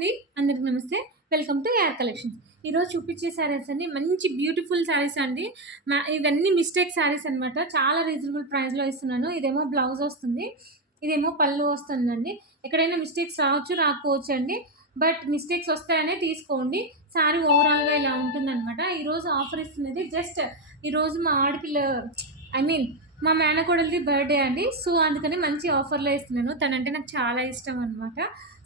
అండి. అందరికి నమస్తే. వెల్కమ్ టు యార్ కలెక్షన్స్. ఈరోజు చూపించే శారీస్ అన్ని మంచి బ్యూటిఫుల్ శారీస్ అండి. ఇవన్నీ మిస్టేక్ శారీస్ అనమాట. చాలా రీజనబుల్ ప్రైస్‌లో ఇస్తున్నాను. ఇదేమో బ్లౌజ్ వస్తుంది. ఇదేమో పళ్ళు వస్తుందండి. ఎక్కడైనా మిస్టేక్స్ రావచ్చు, రాకపోవచ్చు అండి. బట్ మిస్టేక్స్ వస్తాయనే తీసుకోండి. శారీ ఓవరాల్‌గా ఇలా ఉంటుందనమాట. ఈరోజు ఆఫర్ ఇస్తున్నది జస్ట్ ఈరోజు మా ఆడపిల్ల ఐ మీన్ మా మేనకోడలిది బర్త్‌డే అండి. సో, అందుకని మంచి ఆఫర్‌లో ఇస్తున్నాను. తనంటే నాకు చాలా ఇష్టం అనమాట.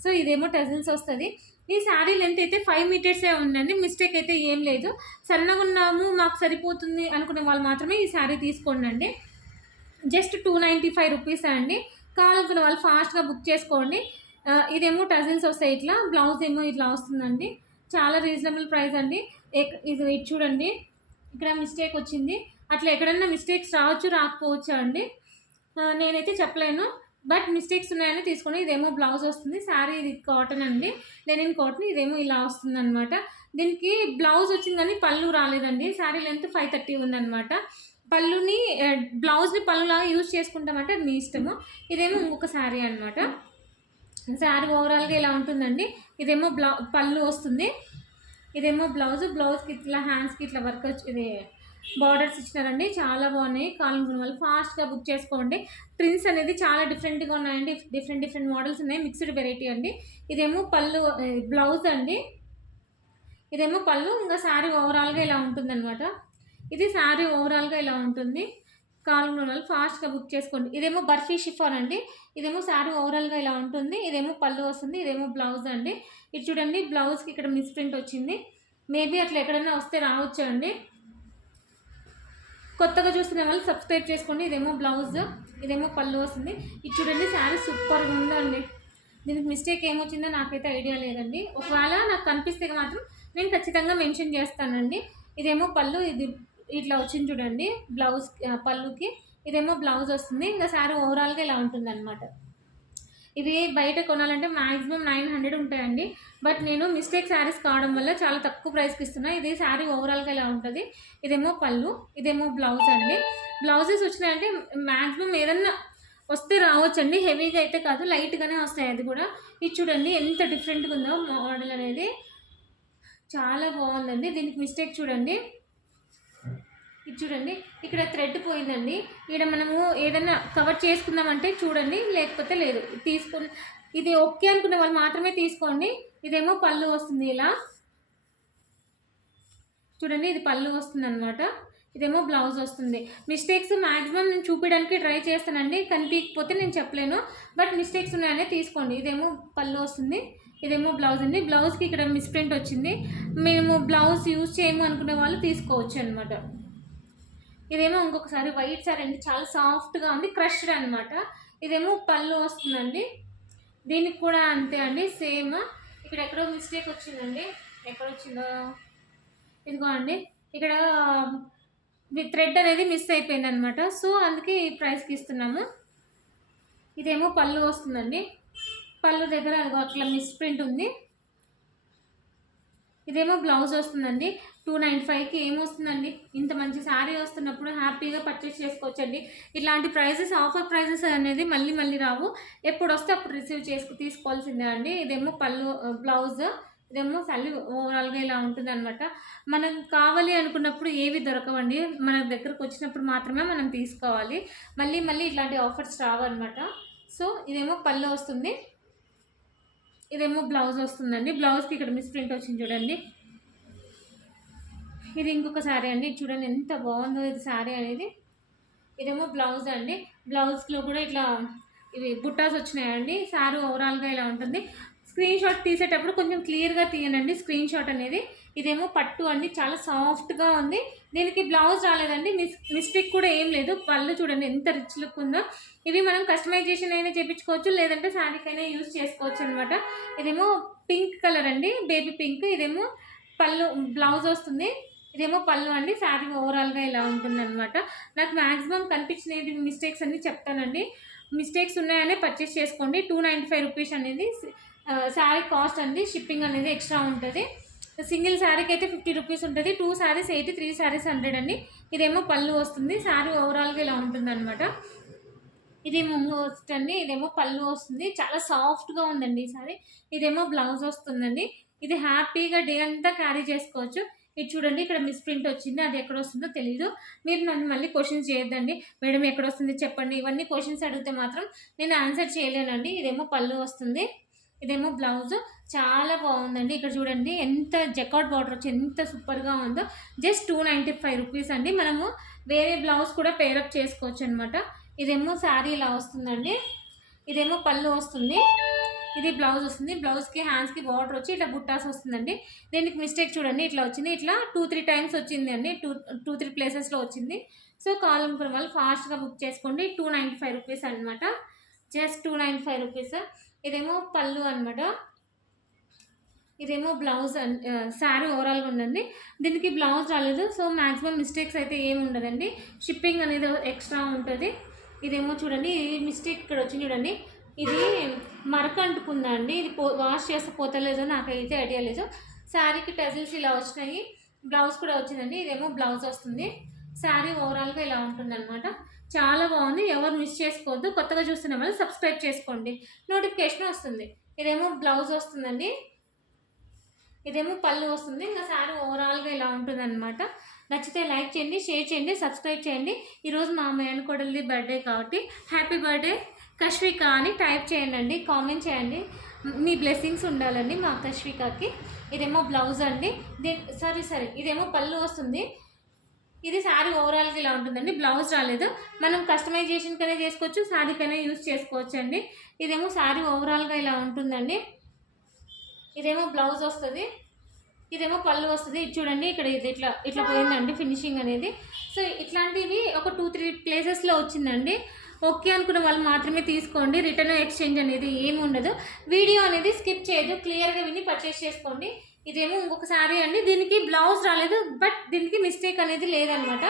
సో, ఇదేమో టజిల్స్ వస్తది. ఈ శారీ లెంత్ అయితే 5 మీటర్సే ఉందండి. మిస్టేక్ అయితే ఏం లేదు. సన్నగున్నాము మాకు సరిపోతుంది అనుకునే వాళ్ళు మాత్రమే ఈ శారీ తీసుకోండండి. జస్ట్ 295 రూపీసే అండి. కావాలనుకున్న వాళ్ళు ఫాస్ట్‌గా బుక్ చేసుకోండి. ఇదేమో టజిల్స్ వస్తాయి ఇట్లా. బ్లౌజ్ ఏమో ఇట్లా వస్తుందండి. చాలా రీజనబుల్ ప్రైస్ అండి. ఇది చూడండి. ఇక్కడ మిస్టేక్ వచ్చింది. అట్లా ఎక్కడన్నా మిస్టేక్స్ రావచ్చు, రాకపోవచ్చు అండి. నేనైతే చెప్పలేను. బట్ మిస్టేక్స్ ఉన్నాయని తీసుకోండి. ఇదేమో బ్లౌజ్ వస్తుంది. శారీ ఇది కాటన్ అండి. Linen cotton. ఇదేమో ఇలా వస్తుందనమాట. దీనికి బ్లౌజ్ వచ్చింది కానీ పళ్ళు రాలేదండి. శారీ లెంత్ 530 ఉందనమాట. పళ్ళుని బ్లౌజ్‌ని పళ్ళులాగా యూజ్ చేసుకుంటామంటే అది మీ ఇష్టము. ఇదేమో ఇంకొక శారీ అనమాట. శారీ ఓవరాల్‌గా ఇలా ఉంటుందండి. ఇదేమో పళ్ళు వస్తుంది. ఇదేమో బ్లౌజ్‌కి ఇట్లా హ్యాండ్స్‌కి ఇట్లా వర్క్ ఇది బార్డర్స్ ఇచ్చినారండి. చాలా బాగున్నాయి. కావాలనుకున్న వాళ్ళు ఫాస్ట్‌గా బుక్ చేసుకోండి. ప్రింట్స్ అనేది చాలా డిఫరెంట్‌గా ఉన్నాయండి. డిఫరెంట్ మోడల్స్ ఉన్నాయి. మిక్స్డ్ వెరైటీ అండి. ఇదేమో పళ్ళు బ్లౌజ్ అండి. ఇదేమో పళ్ళు. ఇంకా శారీ ఓవరాల్‌గా ఇలా ఉంటుందన్నమాట. ఇది శారీ ఓవరాల్‌గా ఇలా ఉంటుంది. కావాలనుకున్న వాళ్ళు ఫాస్ట్‌గా బుక్ చేసుకోండి. ఇదేమో బర్ఫీ షిఫాన్ అండి. ఇదేమో శారీ ఓవరాల్‌గా ఇలా ఉంటుంది. ఇదేమో పళ్ళు వస్తుంది. ఇదేమో బ్లౌజ్ అండి. ఇది చూడండి బ్లౌజ్‌కి ఇక్కడ మిస్ ప్రింట్ వచ్చింది. మేబీ అట్లా ఎక్కడైనా వస్తే రావచ్చు అండి. కొత్తగా చూస్తున్న వాళ్ళు సబ్స్క్రైబ్ చేసుకోండి. ఇదేమో బ్లౌజ్, ఇదేమో పళ్ళు వస్తుంది. ఇది చూడండి శారీ సూపర్గా ఉందండి. దీనికి మిస్టేక్ ఏమొచ్చిందో నాకైతే ఐడియా లేదండి. ఒకవేళ నాకు కనిపిస్తే మాత్రం నేను ఖచ్చితంగా మెన్షన్ చేస్తానండి. ఇదేమో పళ్ళు, ఇది ఇట్లా వచ్చింది చూడండి బ్లౌజ్ పళ్ళుకి. ఇదేమో బ్లౌజ్ వస్తుంది. ఇంకా శారీ ఓవరాల్గా ఇలా ఉంటుందన్నమాట. ఇవి బయట కొనాలంటే మ్యాక్సిమం 900 ఉంటాయండి. బట్ నేను మిస్టేక్ శారీస్ కావడం వల్ల చాలా తక్కువ ప్రైస్కి ఇస్తున్నా. ఇది శారీ ఓవరాల్గా ఇలా ఉంటుంది. ఇదేమో పళ్ళు, ఇదేమో బ్లౌజ్ అండి. బ్లౌజెస్ వచ్చినాయంటే మ్యాక్సిమం ఏదన్నా వస్తే రావచ్చండి. హెవీగా అయితే కాదు, లైట్గానే వస్తాయి. అది కూడా ఇది చూడండి ఎంత డిఫరెంట్గా ఉందో మోడల్ అనేది. చాలా బాగుందండి. దీనికి మిస్టేక్ చూడండి. ఇది చూడండి ఇక్కడ థ్రెడ్ పోయిందండి. ఇక్కడ మనము ఏదైనా కవర్ చేసుకుందామంటే చూడండి, లేకపోతే లేదు. తీసుకొని ఇది ఓకే అనుకునే వాళ్ళు మాత్రమే తీసుకోండి. ఇదేమో పళ్ళు వస్తుంది ఇలా చూడండి. ఇది పళ్ళు వస్తుంది అనమాట. ఇదేమో బ్లౌజ్ వస్తుంది. మిస్టేక్స్ మ్యాక్సిమం నేను చూపించడానికి ట్రై చేస్తానండి. కనిపించకపోతే నేను చెప్పలేను. బట్ మిస్టేక్స్ ఉన్నాయనే తీసుకోండి. ఇదేమో పళ్ళు వస్తుంది. ఇదేమో బ్లౌజ్ అండి. బ్లౌజ్కి ఇక్కడ మిస్ప్రింట్ వచ్చింది. మేము బ్లౌజ్ యూజ్ చేయము అనుకునే వాళ్ళు తీసుకోవచ్చు అనమాట. ఇదేమో ఇంకొకసారి వైట్ సారీ అండి. చాలా సాఫ్ట్గా ఉంది. క్రష్డ్ అనమాట. ఇదేమో పళ్ళు వస్తుందండి. దీనికి కూడా అంతే అండి, సేమ్. ఇక్కడ ఎక్కడో మిస్టేక్ వచ్చిందండి. ఎక్కడ వచ్చిందో ఇదిగో అండి. ఇక్కడ థ్రెడ్ అనేది మిస్ అయిపోయింది అనమాట. సో అందుకే ఈ ప్రైస్కి ఇస్తున్నాము. ఇదేమో పళ్ళు వస్తుందండి. పళ్ళు దగ్గర అదిగో అట్లా మిస్ ప్రింట్ ఉంది. ఇదేమో బ్లౌజ్ వస్తుందండి. 295కి ఏమొస్తుందండి. ఇంత మంచి శారీ వస్తున్నప్పుడు హ్యాపీగా పర్చేస్ చేసుకోవచ్చండి. ఇట్లాంటి ప్రైజెస్, ఆఫర్ ప్రైజెస్ అనేది మళ్ళీ మళ్ళీ రావు. ఎప్పుడు వస్తే అప్పుడు రిసీవ్ తీసుకోవాల్సిందే అండి. ఇదేమో పళ్ళు బ్లౌజ్, ఇదేమో శారీ ఓవరాల్గా ఇలా ఉంటుంది అనమాట. మనం కావాలి అనుకున్నప్పుడు ఏవి దొరకవండి. మన దగ్గరకు వచ్చినప్పుడు మాత్రమే మనం తీసుకోవాలి. మళ్ళీ మళ్ళీ ఇట్లాంటి ఆఫర్స్ రావన్నమాట. సో ఇదేమో పళ్ళు వస్తుంది. ఇదేమో బ్లౌజ్ వస్తుందండి. బ్లౌజ్కి ఇక్కడ మిస్ ప్రింట్ వచ్చింది చూడండి. ఇది ఇంకొక శారీ అండి. చూడండి ఎంత బాగుందో ఇది శారీ అనేది. ఇదేమో బ్లౌజ్ అండి. బ్లౌజ్లో కూడా ఇట్లా ఇవి బుట్టాస్ వచ్చినాయండి. శారీ ఓవరాల్గా ఇలా ఉంటుంది. స్క్రీన్ షాట్ తీసేటప్పుడు కొంచెం క్లియర్గా తీయనండి స్క్రీన్ షాట్ అనేది. ఇదేమో పట్టు అండి. చాలా సాఫ్ట్గా ఉంది. దీనికి బ్లౌజ్ రాలేదండి. మిస్టేక్ కూడా ఏం లేదు. పళ్ళు చూడండి ఎంత రిచ్ లుక్ ఉందో. ఇవి మనం కస్టమైజేషన్ అయినా చేయించుకోవచ్చు, లేదంటే శారీకైనా యూజ్ చేసుకోవచ్చు అనమాట. ఇదేమో పింక్ కలర్ అండి, బేబీ పింక్. ఇదేమో పళ్ళు, బ్లౌజ్ వస్తుంది. ఇదేమో పళ్ళు అండి. శారీ ఓవరాల్గా ఇలా ఉంటుందన్నమాట. నాకు మ్యాక్సిమం కనిపించినది మిస్టేక్స్ అన్నీ చెప్తానండి. మిస్టేక్స్ ఉన్నాయనే పర్చేస్ చేసుకోండి. 295 రూపీస్ అనేది శారీ కాస్ట్ అండి. షిప్పింగ్ అనేది ఎక్స్ట్రా ఉంటుంది. సింగిల్ శారీకి అయితే 50 రూపీస్ ఉంటుంది. 2 శారీస్ 80, 3 శారీస్ 100 అండి. ఇదేమో పళ్ళు వస్తుంది. శారీ ఓవరాల్గా ఇలా ఉంటుంది అనమాట. ఇది ముంగు వస్తుంది, ఇదేమో పళ్ళు వస్తుంది. చాలా సాఫ్ట్‌గా ఉందండి ఈ సారీ. ఇదేమో బ్లౌజ్ వస్తుందండి. ఇది హ్యాపీగా డే అంతా క్యారీ చేసుకోవచ్చు. ఇది చూడండి ఇక్కడ మిస్ ప్రింట్ వచ్చింది. అది ఎక్కడొస్తుందో తెలీదు. మీరు నన్ను మళ్ళీ క్వెషన్స్ చేయొద్దండి. మేడం ఎక్కడొస్తుంది చెప్పండి. ఇవన్నీ క్వెషన్స్ అడిగితే మాత్రం నేను ఆన్సర్ చేయలేనండి. ఇదేమో పళ్ళు వస్తుంది. ఇదేమో బ్లౌజు. చాలా బాగుందండి. ఇక్కడ చూడండి ఎంత జకార్డ్ బార్డర్ వచ్చి ఎంత సూపర్‌గా ఉందో. జస్ట్ 295 రూపీస్ అండి. మనము వేరే బ్లౌజ్ కూడా పేరప్ చేసుకోవచ్చనమాట. ఇదేమో శారీ ఇలా వస్తుందండి. ఇదేమో పళ్ళు వస్తుంది. ఇది బ్లౌజ్ వస్తుంది. బ్లౌజ్‌కి హ్యాండ్స్‌కి బార్డర్ వచ్చి ఇట్లా బుట్టాస్ వస్తుందండి. దీనికి మిస్టేక్ చూడండి ఇట్లా వచ్చింది. ఇట్లా 2, 3 టైమ్స్ వచ్చిందండి. 3 ప్లేసెస్‌లో వచ్చింది. సో కావాలనుకున్న వాళ్ళు ఫాస్ట్‌గా బుక్ చేసుకోండి. 295 రూపీస్ అనమాట. Just 295 rupees. ఇదేమో పళ్ళు అనమాట. ఇదేమో బ్లౌజ్ శారీ ఓవరాల్‌గా ఉందండి. దీనికి బ్లౌజ్ రాలేదు. సో మాక్సిమం మిస్టేక్స్ అయితే ఏమి ఉండదండి. షిప్పింగ్ అనేది ఎక్స్ట్రా ఉంటుంది. ఇదేమో చూడండి ఈ మిస్టేక్ ఇక్కడ వచ్చింది చూడండి. ఇది మరక అంటుకుందా అండి. ఇది వాష్ చేస్తే పోతలేదో నాకైతే ఐడియా లేదు. శారీకి టజిల్స్ ఇలా వచ్చినాయి. బ్లౌజ్ కూడా వచ్చిందండి. ఇదేమో బ్లౌజ్ వస్తుంది. శారీ ఓవరాల్‌గా ఇలా ఉంటుందన్నమాట. చాలా బాగుంది. ఎవరు మిస్ చేసుకోవద్దు. కొత్తగా చూస్తున్న వాళ్ళు సబ్స్క్రైబ్ చేసుకోండి. నోటిఫికేషన్ వస్తుంది. ఇదేమో బ్లౌజ్ వస్తుందండి. ఇదేమో పళ్ళు వస్తుంది. ఇంకా శారీ ఓవరాల్‌గా ఇలా ఉంటుందన్నమాట. నచ్చితే లైక్ చేయండి, షేర్ చేయండి, సబ్స్క్రైబ్ చేయండి. ఈరోజు మా మేనకోడలిది బర్త్డే కాబట్టి హ్యాపీ బర్త్డే కశ్విక అని టైప్ చేయండి, కామెంట్ చేయండి. మీ బ్లెస్సింగ్స్ ఉండాలండి మా కశ్వికకి. ఇదేమో బ్లౌజ్ అండి. సరే ఇదేమో పళ్ళు వస్తుంది. ఇది శారీ ఓవరాల్‌గా ఇలా ఉంటుందండి. బ్లౌజ్ రాలేదు. మనం కస్టమైజేషన్‌కైనా చేసుకోవచ్చు, శారీకైనా యూజ్ చేసుకోవచ్చు అండి. ఇదేమో శారీ ఓవరాల్‌గా ఇలా ఉంటుందండి. ఇదేమో బ్లౌజ్ వస్తుంది. ఇదేమో పళ్ళు వస్తుంది. ఇది చూడండి ఇక్కడ ఇది ఇట్లా పోయిందండి ఫినిషింగ్ అనేది. సో ఇట్లాంటివి ఒక 2, 3 ప్లేసెస్లో వచ్చిందండి. ఓకే అనుకున్న వాళ్ళు మాత్రమే తీసుకోండి. రిటర్న్ ఎక్స్చేంజ్ అనేది ఏమి ఉండదు. వీడియో అనేది స్కిప్ చేయదు, క్లియర్గా విని పర్చేస్ చేసుకోండి. ఇదేమో ఇంకొక శారీ అండి. దీనికి బ్లౌజ్ రాలేదు, బట్ దీనికి మిస్టేక్ అనేది లేదనమాట.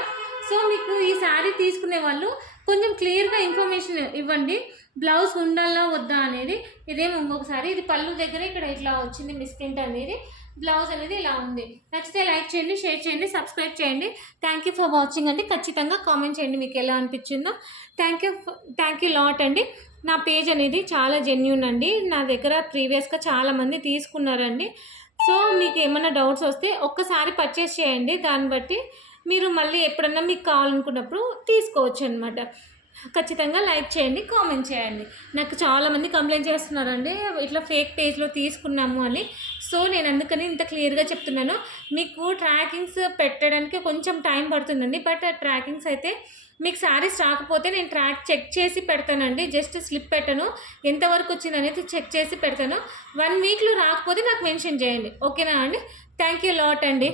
సో మీకు ఈ శారీ తీసుకునే వాళ్ళు కొంచెం క్లియర్గా ఇన్ఫర్మేషన్ ఇవ్వండి, బ్లౌజ్ ఉండాలా వద్దా అనేది. ఇదేమో ఇంకొకసారి ఇది పళ్ళు దగ్గర ఇక్కడ ఇట్లా వచ్చింది మిస్ప్రింట్ అనేది. బ్లౌజ్ అనేది ఇలా ఉంది. నచ్చితే లైక్ చేయండి, షేర్ చేయండి, సబ్స్క్రైబ్ చేయండి. థ్యాంక్ యూ ఫర్ వాచింగ్ అండి. ఖచ్చితంగా కామెంట్ చేయండి మీకు ఎలా అనిపించిందో. థ్యాంక్ యూ లాట్ అండి. నా పేజ్ అనేది చాలా జెన్యూన్ అండి. నా దగ్గర ప్రీవియస్గా చాలామంది తీసుకున్నారండి. సో మీకు ఏమైనా డౌట్స్ వస్తే ఒక్కసారి పర్చేస్ చేయండి. దాన్ని బట్టి మీరు మళ్ళీ ఎప్పుడన్నా మీకు కావాలనుకున్నప్పుడు తీసుకోవచ్చు అనమాట. ఖచ్చితంగా లైక్ చేయండి, కామెంట్ చేయండి. నాకు చాలామంది కంప్లైంట్ చేస్తున్నారండి ఇట్లా ఫేక్ పేజ్లో తీసుకున్నాము అని. సో నేను అందుకని ఇంత క్లియర్గా చెప్తున్నాను. మీకు ట్రాకింగ్స్ పెట్టడానికి కొంచెం టైం పడుతుందండి. బట్ ఆ ట్రాకింగ్స్ అయితే మీకు శారీస్ రాకపోతే నేను చెక్ చేసి పెడతానండి. జస్ట్ స్లిప్ పెట్టను, ఎంతవరకు వచ్చింది అనేది చెక్ చేసి పెడతాను. 1 వీక్లో రాకపోతే నాకు మెన్షన్ చేయండి, ఓకేనా అండి. థ్యాంక్ యూ లాట్ అండి.